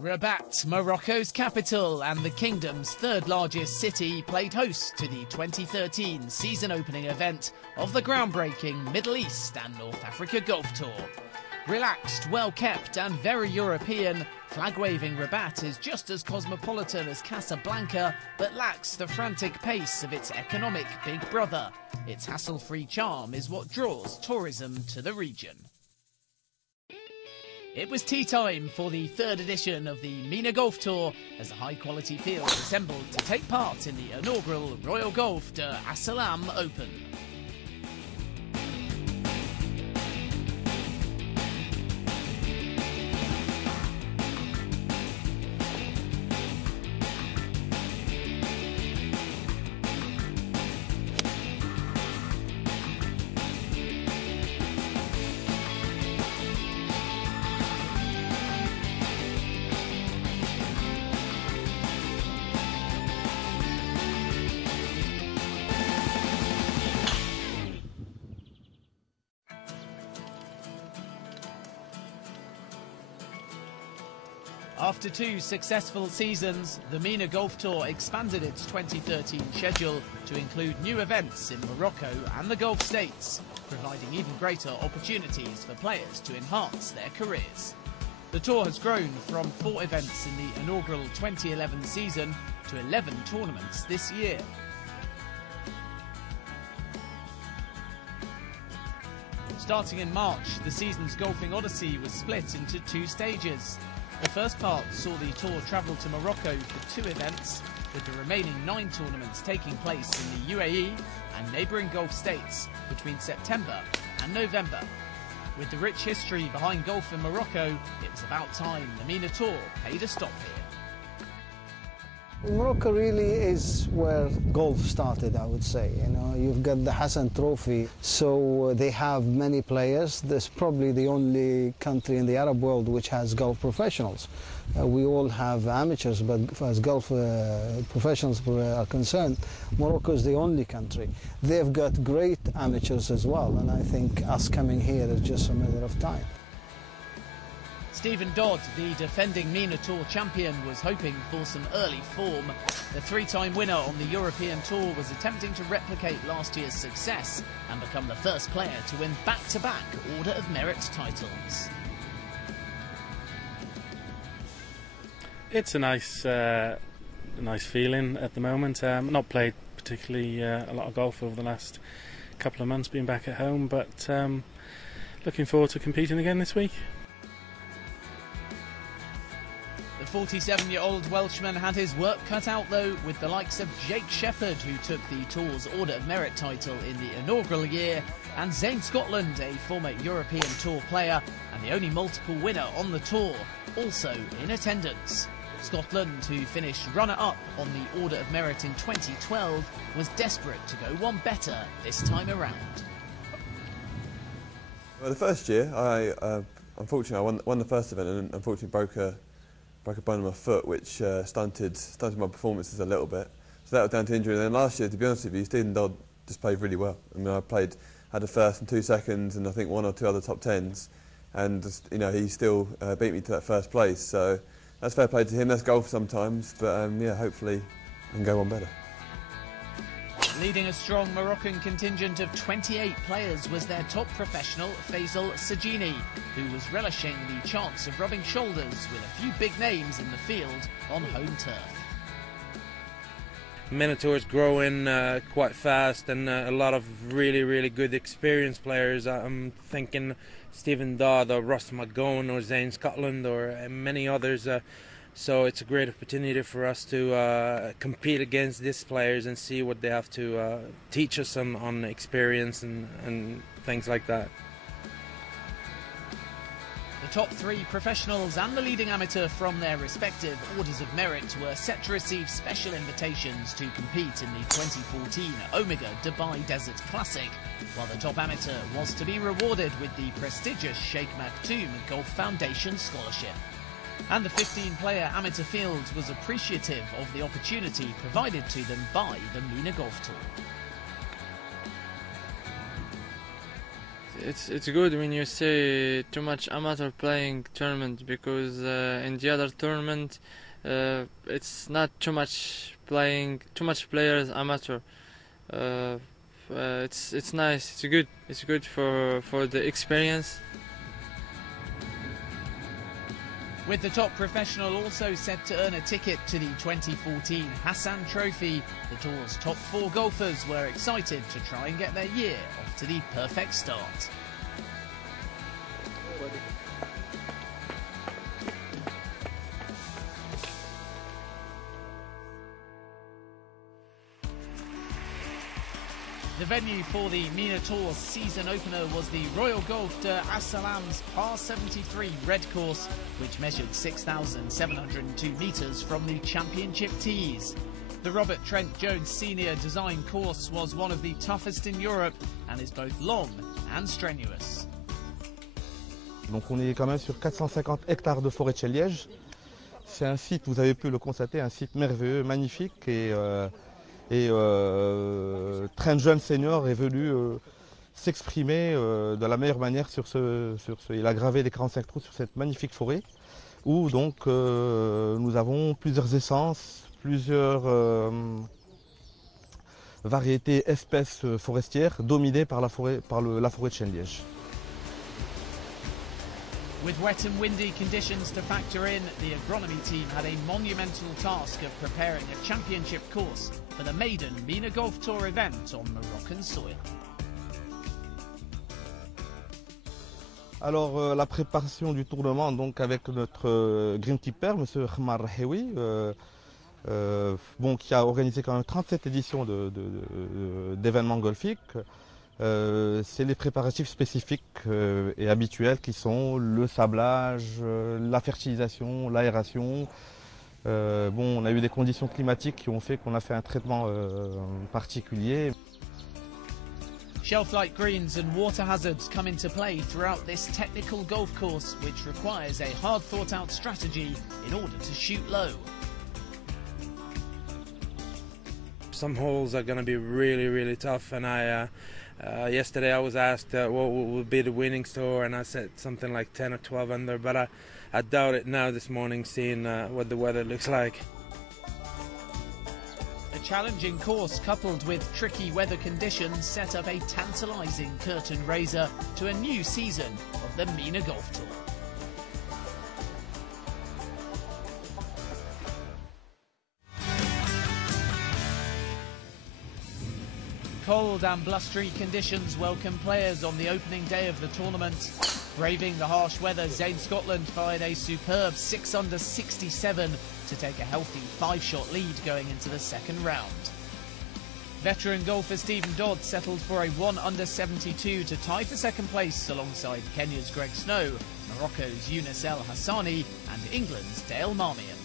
Rabat, Morocco's capital and the kingdom's third largest city, played host to the 2013 season-opening event of the groundbreaking Middle East and North Africa Golf Tour. Relaxed, well-kept and very European, flag-waving Rabat is just as cosmopolitan as Casablanca, but lacks the frantic pace of its economic big brother. Its hassle-free charm is what draws tourism to the region. It was tea time for the third edition of the MENA Golf Tour as a high-quality field assembled to take part in the inaugural Royal Golf de Salam Open. After two successful seasons, the MENA Golf Tour expanded its 2013 schedule to include new events in Morocco and the Gulf states, providing even greater opportunities for players to enhance their careers. The tour has grown from 4 events in the inaugural 2011 season to 11 tournaments this year. Starting in March, the season's golfing odyssey was split into 2 stages. The first part saw the tour travel to Morocco for 2 events, with the remaining 9 tournaments taking place in the UAE and neighbouring Gulf states between September and November. With the rich history behind golf in Morocco, it was about time the MENA Tour paid a stop here. Morocco really is where golf started, I would say. You know, you've got the Hassan Trophy, so they have many players. This is probably the only country in the Arab world which has golf professionals. We all have amateurs, but as golf professionals are concerned, Morocco is the only country. They've got great amateurs as well, and I think us coming here is just a matter of time. Stephen Dodd, the defending MENA Tour champion, was hoping for some early form. The 3-time winner on the European Tour was attempting to replicate last year's success and become the first player to win back-to-back Order of Merit titles. It's a nice feeling at the moment. Not played particularly a lot of golf over the last couple of months being back at home, but looking forward to competing again this week. The 47-year-old Welshman had his work cut out, though, with the likes of Jake Shepherd, who took the Tour's Order of Merit title in the inaugural year, and Zane Scotland, a former European Tour player and the only multiple winner on the Tour, also in attendance. Scotland, who finished runner-up on the Order of Merit in 2012, was desperate to go one better this time around. Well, the first year, unfortunately, I won the first event and unfortunately broke a bone in my foot, which stunted my performances a little bit. So that was down to injury. And then last year, to be honest with you, Stephen Dodd just played really well. I mean, had a first and 2 seconds, and I think 1 or 2 other top 10s, and just, you know, he still beat me to that first place. So that's fair play to him. That's golf sometimes, but yeah, hopefully I can go one better. Leading a strong Moroccan contingent of 28 players was their top professional, Faisal Sajini, who was relishing the chance of rubbing shoulders with a few big names in the field on home turf. MENA Tour is growing quite fast, and a lot of really good experienced players. I'm thinking Stephen Dodd or Ross McGowan or Zane Scotland or many others. So it's a great opportunity for us to compete against these players and see what they have to teach us on experience and things like that. The top 3 professionals and the leading amateur from their respective Orders of Merit were set to receive special invitations to compete in the 2014 Omega Dubai Desert Classic, while the top amateur was to be rewarded with the prestigious Sheikh Maktoum Golf Foundation Scholarship. And the 15-player amateur field was appreciative of the opportunity provided to them by the MENA Golf Tour. it's good when you see too much amateur playing tournament, because in the other tournament it's not too much players amateur. It's nice. It's good for the experience. With the top professional also set to earn a ticket to the 2014 Hassan Trophy, the tour's top 4 golfers were excited to try and get their year off to the perfect start. The venue for the MENA Tour's season opener was the Royal Golf de Salam's par 73 red course, which measured 6,702 metres from the championship tees. The Robert Trent Jones Senior Design course was one of the toughest in Europe and is both long and strenuous. Donc on est quand même sur 450 hectares de forêt de chêne liège. C'est un site, vous avez pu le constater, un site merveilleux, magnifique, et Trent Jones Senior est venu s'exprimer de la meilleure manière sur ce. Il a gravé les 45 trous sur cette magnifique forêt, où donc nous avons plusieurs essences, plusieurs variétés, espèces forestières dominées par la forêt de chêne liège. With wet and windy conditions to factor in, the agronomy team had a monumental task of preparing a championship course for the maiden MENA Golf Tour event on Moroccan soil. Alors la préparation du tournement, donc avec notre greenkeeper, M. Khmar Rahewi, qui a organisé quand même 37 éditions d'événements golfiques. C'est les préparatifs spécifiques et habituels qui sont le sablage, la fertilisation, l'aération. On a eu des conditions climatiques qui ont fait qu'on a fait un traitement particulier. Shelf-like greens and water hazards come into play throughout this technical golf course, which requires a hard thought-out strategy in order to shoot low. Some holes are going to be really, really tough, and yesterday I was asked what would be the winning score, and I said something like 10 or 12 under, but I doubt it now this morning, seeing what the weather looks like. A challenging course coupled with tricky weather conditions set up a tantalising curtain raiser to a new season of the MENA Golf Tour. Cold and blustery conditions welcome players on the opening day of the tournament. Braving the harsh weather, Zane Scotland fired a superb 6 under 67 to take a healthy 5-shot lead going into the second round. Veteran golfer Stephen Dodd settled for a 1 under 72 to tie for second place alongside Kenya's Greg Snow, Morocco's Younes El Hassani and England's Dale Marmion.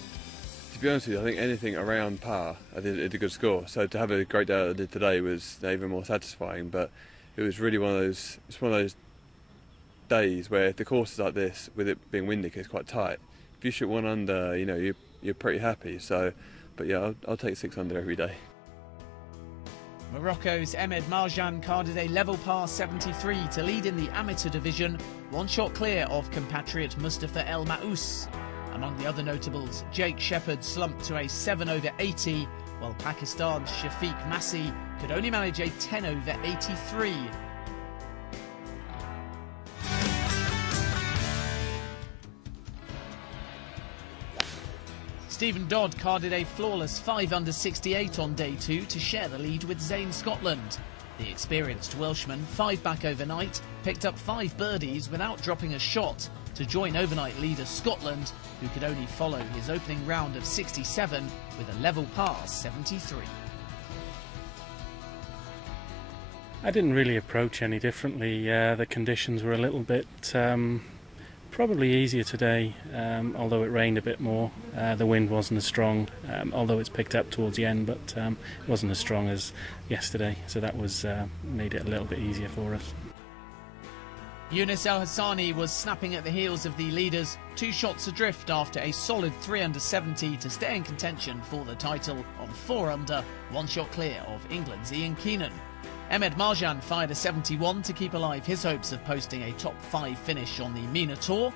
To be honest with you, I think anything around par, I did a good score. So to have a great day that I did today was even more satisfying. But it was really one of those days where if the course is like this, with it being windy, it's quite tight. If you shoot 1 under, you're pretty happy. So, but yeah, I'll take 6 under every day. Morocco's Ahmed Marjan carded a level par 73 to lead in the amateur division, 1 shot clear of compatriot Mustafa El Maous. Among the other notables, Jake Shepherd slumped to a 7 over 80, while Pakistan's Shafiq Massi could only manage a 10 over 83. Stephen Dodd carded a flawless 5 under 68 on day 2 to share the lead with Zane Scotland. The experienced Welshman, 5 back overnight, picked up 5 birdies without dropping a shot to join overnight leader Scotland, who could only follow his opening round of 67 with a level par 73. I didn't really approach any differently. The conditions were a little bit probably easier today, although it rained a bit more. The wind wasn't as strong, although it's picked up towards the end, but it wasn't as strong as yesterday, so that was made it a little bit easier for us. Younes El Hassani was snapping at the heels of the leaders, 2 shots adrift after a solid 3 under 70 to stay in contention for the title on 4 under, 1 shot clear of England's Ian Keenan. Ahmed Marjan fired a 71 to keep alive his hopes of posting a top 5 finish on the MENA Tour.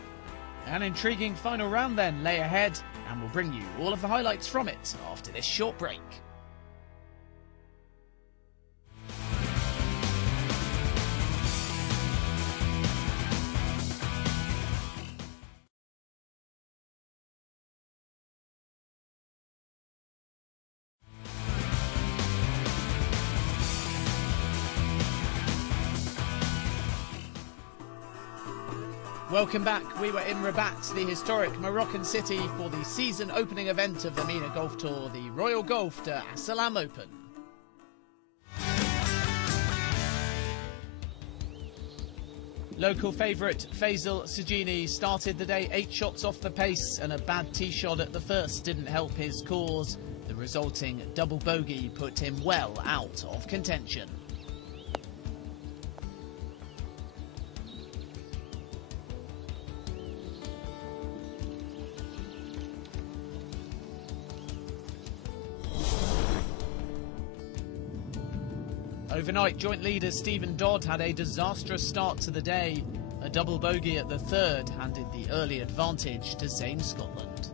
An intriguing final round then lay ahead, and we'll bring you all of the highlights from it after this short break. Welcome back. We were in Rabat, the historic Moroccan city, for the season opening event of the MENA Golf Tour, the Royal Golf de Salam Open. Local favourite Faisal Sajini started the day 8 shots off the pace, and a bad tee shot at the first didn't help his cause. The resulting double bogey put him well out of contention. Overnight, joint leader Stephen Dodd had a disastrous start to the day. A double bogey at the third handed the early advantage to Zane Scotland.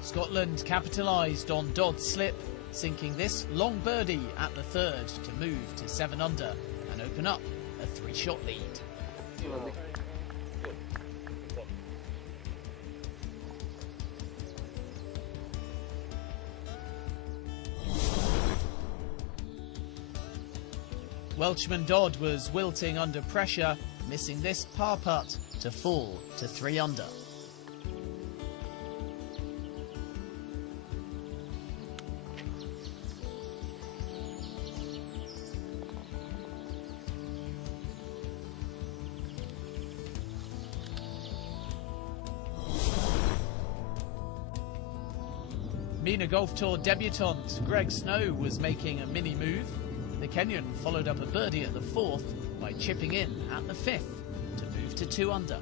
Scotland capitalised on Dodd's slip, sinking this long birdie at the third to move to 7 under and open up a 3-shot lead. Welshman Dodd was wilting under pressure, missing this par putt to fall to 3 under. MENA Golf Tour debutant Greg Snow was making a mini move. The Kenyan followed up a birdie at the 4th by chipping in at the 5th to move to 2 under.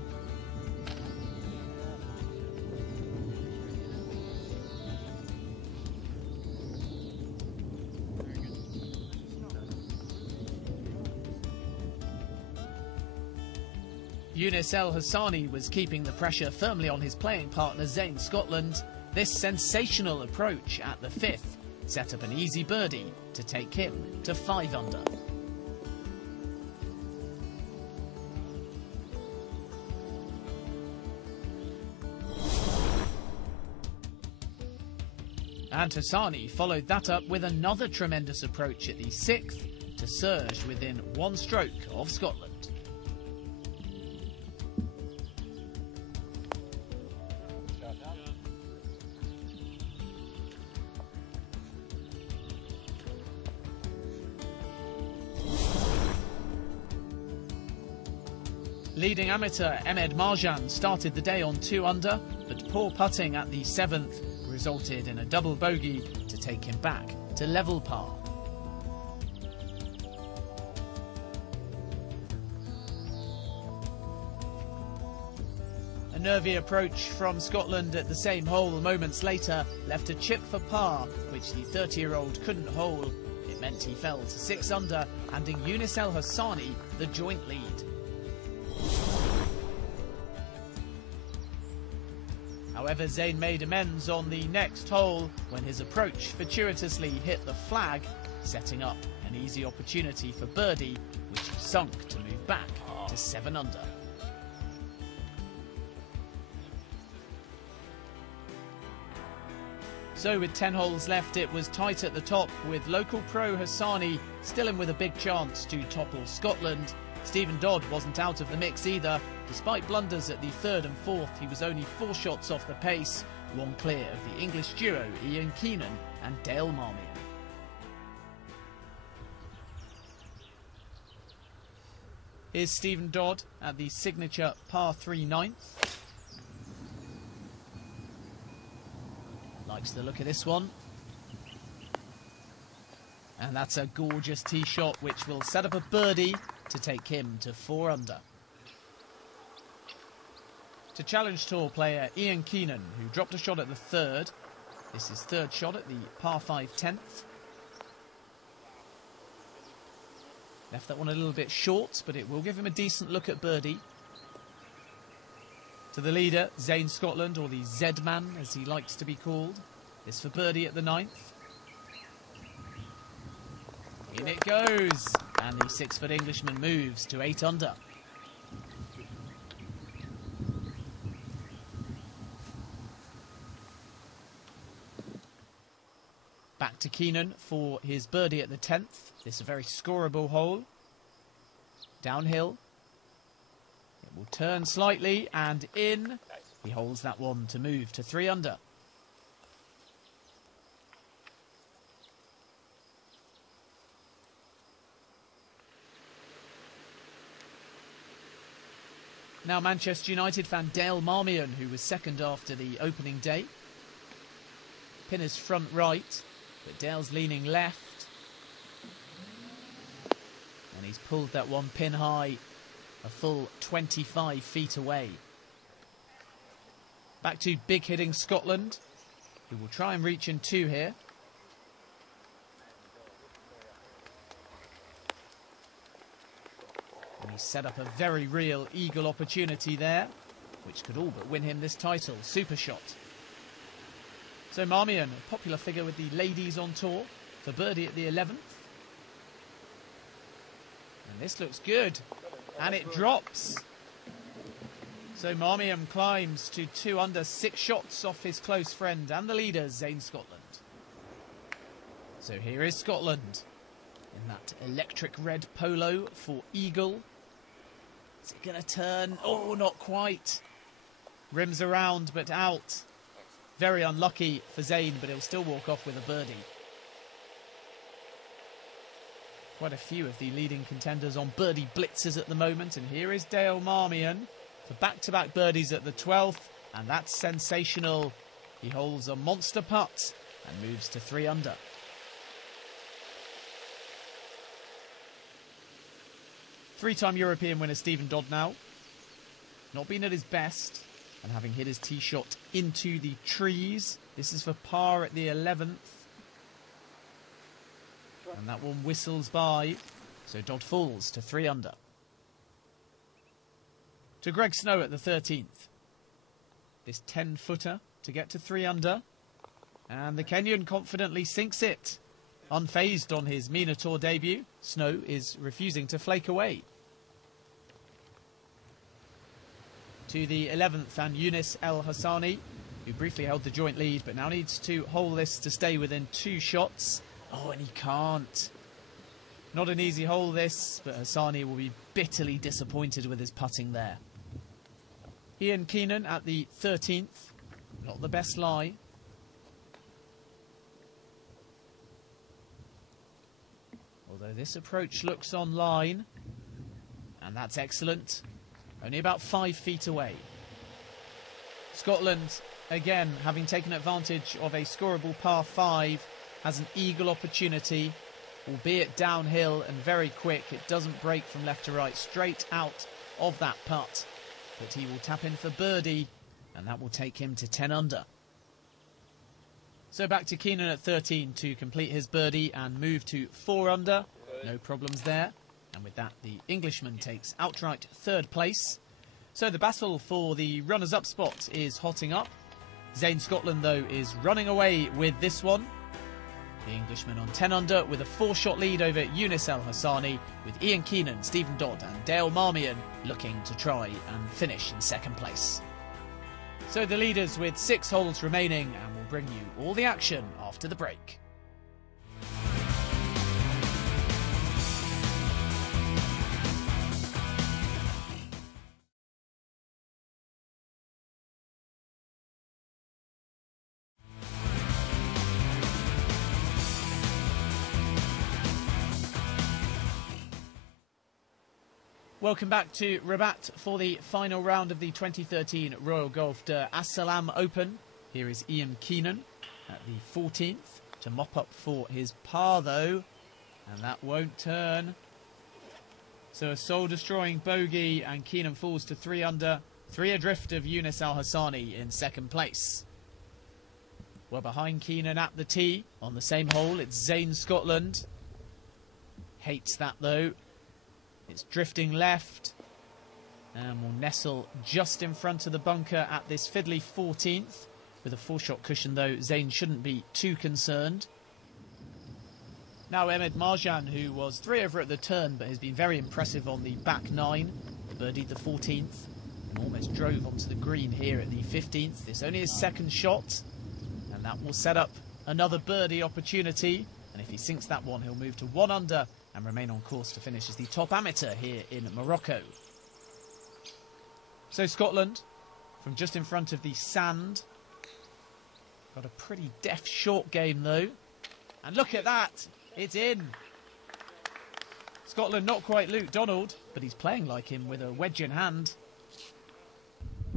Younes El Hassani was keeping the pressure firmly on his playing partner Zane Scotland. This sensational approach at the 5th set up an easy birdie to take him to 5 under. And Hassani followed that up with another tremendous approach at the 6th to surge within 1 stroke of Scotland. Leading amateur Ahmed Marjan started the day on 2 under, but poor putting at the 7th resulted in a double bogey to take him back to level par. A nervy approach from Scotland at the same hole moments later left a chip for par, which the 30-year-old couldn't hole. It meant he fell to 6 under, handing Younes El Hassani the joint lead. However, Zane made amends on the next hole when his approach fortuitously hit the flag, setting up an easy opportunity for birdie, which he sunk to move back to 7 under. So with 10 holes left, it was tight at the top, with local pro Hassani still in with a big chance to topple Scotland. Stephen Dodd wasn't out of the mix either. Despite blunders at the 3rd and 4th, he was only 4 shots off the pace, 1 clear of the English duo Ian Keenan and Dale Marmion. Here's Stephen Dodd at the signature par 3 9th. Likes the look of this one. And that's a gorgeous tee shot which will set up a birdie to take him to 4 under. to Challenge Tour player Ian Keenan, who dropped a shot at the third. This is third shot at the par 5 10th. Left that one a little bit short, but it will give him a decent look at birdie. To the leader, Zane Scotland, or the Z-Man as he likes to be called. This for birdie at the 9th. In it goes, and the 6-foot Englishman moves to 8 under. Back to Keenan for his birdie at the 10th. This is a very scoreable hole. Downhill. It will turn slightly and in. He holds that one to move to 3 under. Now Manchester United fan Dale Marmion, who was second after the opening day. Pin is front right, but Dale's leaning left. And he's pulled that one pin high, a full 25 feet away. Back to big hitting Scotland, who will try and reach in 2 here. And he's set up a very real eagle opportunity there, which could all but win him this title. Super shot. So Marmion, a popular figure with the ladies on tour, for birdie at the 11th. And this looks good. And it drops. So Marmion climbs to 2 under, 6 shots off his close friend and the leader, Zane Scotland. So here is Scotland in that electric red polo for eagle. Is it going to turn? Oh, not quite. Rims around, but out. Very unlucky for Zane, but he'll still walk off with a birdie. Quite a few of the leading contenders on birdie blitzes at the moment, and here is Dale Marmion for back-to-back birdies at the 12th, and that's sensational. He holds a monster putt and moves to 3 under. Three-time European winner Stephen Dodd now. Not been at his best, and having hit his tee shot into the trees. This is for par at the 11th. And that one whistles by, so Dodd falls to 3 under. To Greg Snow at the 13th. This 10-footer to get to 3 under. And the Kenyan confidently sinks it. Unfazed on his MENA Tour debut, Snow is refusing to flake away. To the 11th and Younis El Hassani, who briefly held the joint lead, but now needs to hole this to stay within 2 shots. Oh, and he can't. Not an easy hole this, but Hassani will be bitterly disappointed with his putting there. Ian Keenan at the 13th. Not the best lie. Although this approach looks online. And that's excellent. Only about 5 feet away. Scotland, again, having taken advantage of a scoreable par 5, has an eagle opportunity, albeit downhill and very quick. It doesn't break from left to right, straight out of that putt. But he will tap in for birdie, and that will take him to 10 under. So back to Keenan at 13 to complete his birdie and move to 4 under. No problems there. And with that, the Englishman takes outright 3rd place. So the battle for the runners-up spot is hotting up. Zane Scotland, though, is running away with this one. The Englishman on 10 under with a 4-shot lead over Younis El Hassani, with Ian Keenan, Stephen Dodd and Dale Marmion looking to try and finish in 2nd place. So the leaders with 6 holes remaining, and we'll bring you all the action after the break. Welcome back to Rabat for the final round of the 2013 Royal Golf de Salam Open. Here is Ian Keenan at the 14th to mop up for his par, though, and that won't turn. So a soul-destroying bogey, and Keenan falls to 3 under 3 adrift of Younes Al Hassani in second place. We're behind Keenan at the tee. On the same hole, it's Zane Scotland. Hates that though. It's drifting left. And will nestle just in front of the bunker at this fiddly 14th. With a 4-shot cushion though, Zane shouldn't be too concerned. Now Ahmed Marjan, who was 3 over at the turn but has been very impressive on the back 9. Birdied the 14th and almost drove onto the green here at the 15th. It's only his second shot and that will set up another birdie opportunity. And if he sinks that one, he'll move to 1 under and remain on course to finish as the top amateur here in Morocco. So Scotland, from just in front of the sand. Got a pretty deft short game though. And look at that, it's in. Scotland not quite Luke Donald, but he's playing like him with a wedge in hand.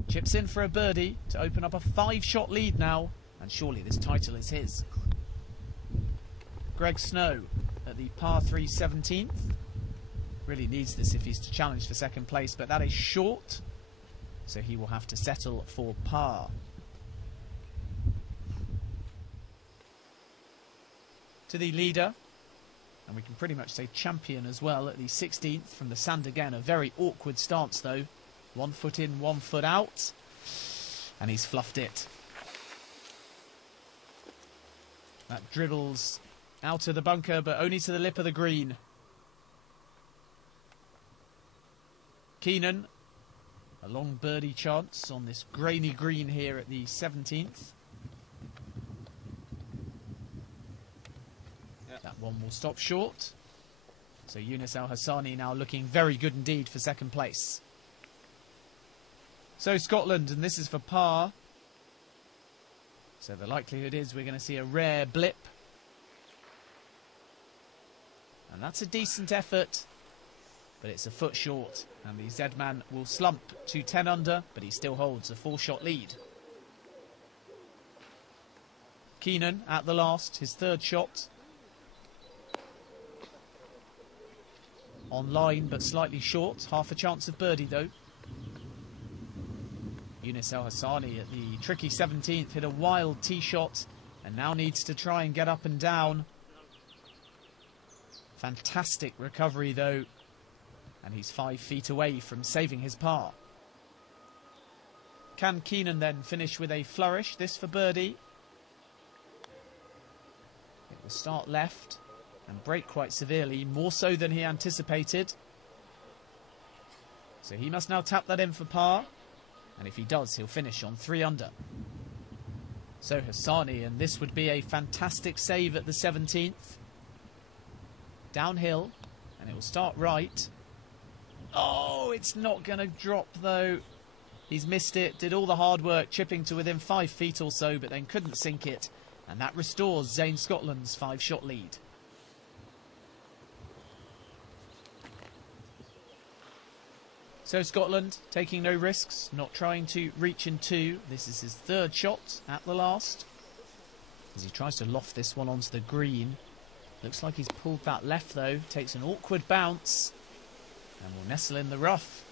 Chips in for a birdie to open up a 5-shot lead now, and surely this title is his. Greg Snow at the par 3 17th. Really needs this if he's to challenge for second place, but that is short, so he will have to settle for par. To the leader, and we can pretty much say champion as well, at the 16th from the sand again. A very awkward stance though. 1 foot in, 1 foot out, and he's fluffed it. That dribbles out of the bunker, but only to the lip of the green. Keenan, a long birdie chance on this grainy green here at the 17th. That one will stop short. So Younes Al Hassani now looking very good indeed for second place. So Scotland, and this is for par. So the likelihood is we're going to see a rare blip. And that's a decent effort, but it's a foot short. And the Z-Man will slump to 10 under, but he still holds a 4-shot lead. Keenan at the last, his 3rd shot. On line, but slightly short. Half a chance of birdie, though. Younes Al Hassani at the tricky 17th hit a wild tee shot and now needs to try and get up and down. Fantastic recovery, though. And he's 5 feet away from saving his par. Can Keenan then finish with a flourish? This for birdie. It will start left and break quite severely, more so than he anticipated. So he must now tap that in for par, and if he does, he'll finish on 3 under. So Hassani, and this would be a fantastic save at the 17th. Downhill, and it will start right. Oh, it's not going to drop though. He's missed it, did all the hard work, chipping to within 5 feet or so, but then couldn't sink it, and that restores Zane Scotland's 5-shot lead. So Scotland taking no risks, not trying to reach in 2. This is his 3rd shot at the last. As he tries to loft this one onto the green. Looks like he's pulled that left though. Takes an awkward bounce and will nestle in the rough.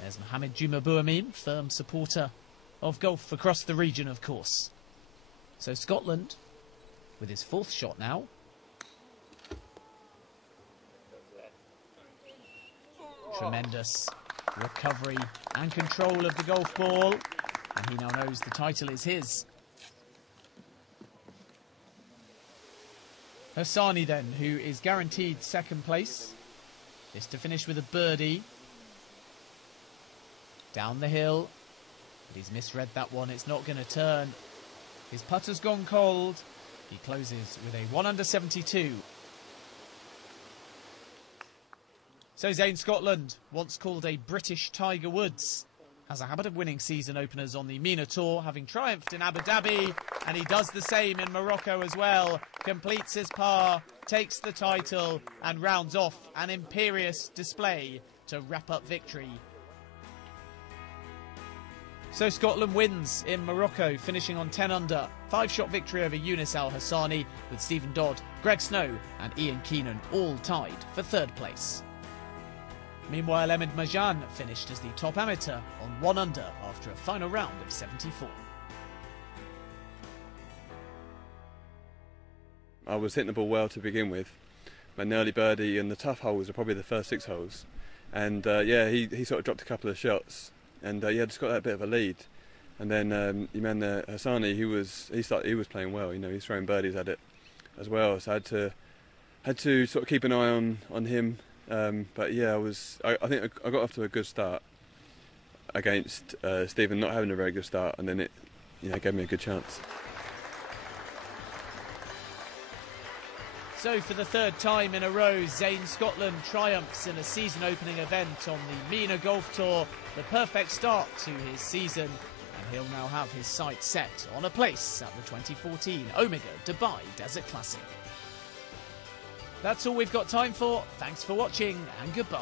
There's Mohamed Juma Bouamim, firm supporter of golf across the region, of course. So Scotland with his 4th shot now. Tremendous recovery and control of the golf ball, and he now knows the title is his. Hassani then, who is guaranteed 2nd place, is to finish with a birdie. Down the hill, but he's misread that one, it's not going to turn. His putter's gone cold. He closes with a 1 under 72. So Zane Scotland, once called a British Tiger Woods, has a habit of winning season openers on the MENA Tour, having triumphed in Abu Dhabi, and he does the same in Morocco as well. Completes his par, takes the title, and rounds off an imperious display to wrap up victory. So Scotland wins in Morocco, finishing on 10 under. 5-shot victory over Younes Al Hassani, with Stephen Dodd, Greg Snow and Ian Keenan all tied for 3rd place. Meanwhile, Emid Majan finished as the top amateur on 1 under after a final round of 74. I was hitting the ball well to begin with, but an early birdie and the tough holes were probably the first 6 holes. And he sort of dropped a couple of shots, and just got that bit of a lead. And then Iman Hassani, he was playing well. You know, he's throwing birdies at it as well. So I had to sort of keep an eye on him. But yeah, I think I got off to a good start against Stephen not having a very good start, and then it gave me a good chance. So for the 3rd time in a row, Zane Scotland triumphs in a season-opening event on the MENA Golf Tour, the perfect start to his season, and he'll now have his sights set on a place at the 2014 Omega Dubai Desert Classic. That's all we've got time for. Thanks for watching, and goodbye.